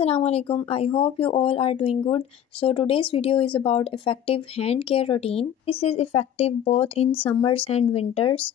Assalamu alaikum. I hope you all are doing good. So today's video is about effective hand care routine. This is effective both in summers and winters.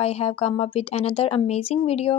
I have come up with another amazing video.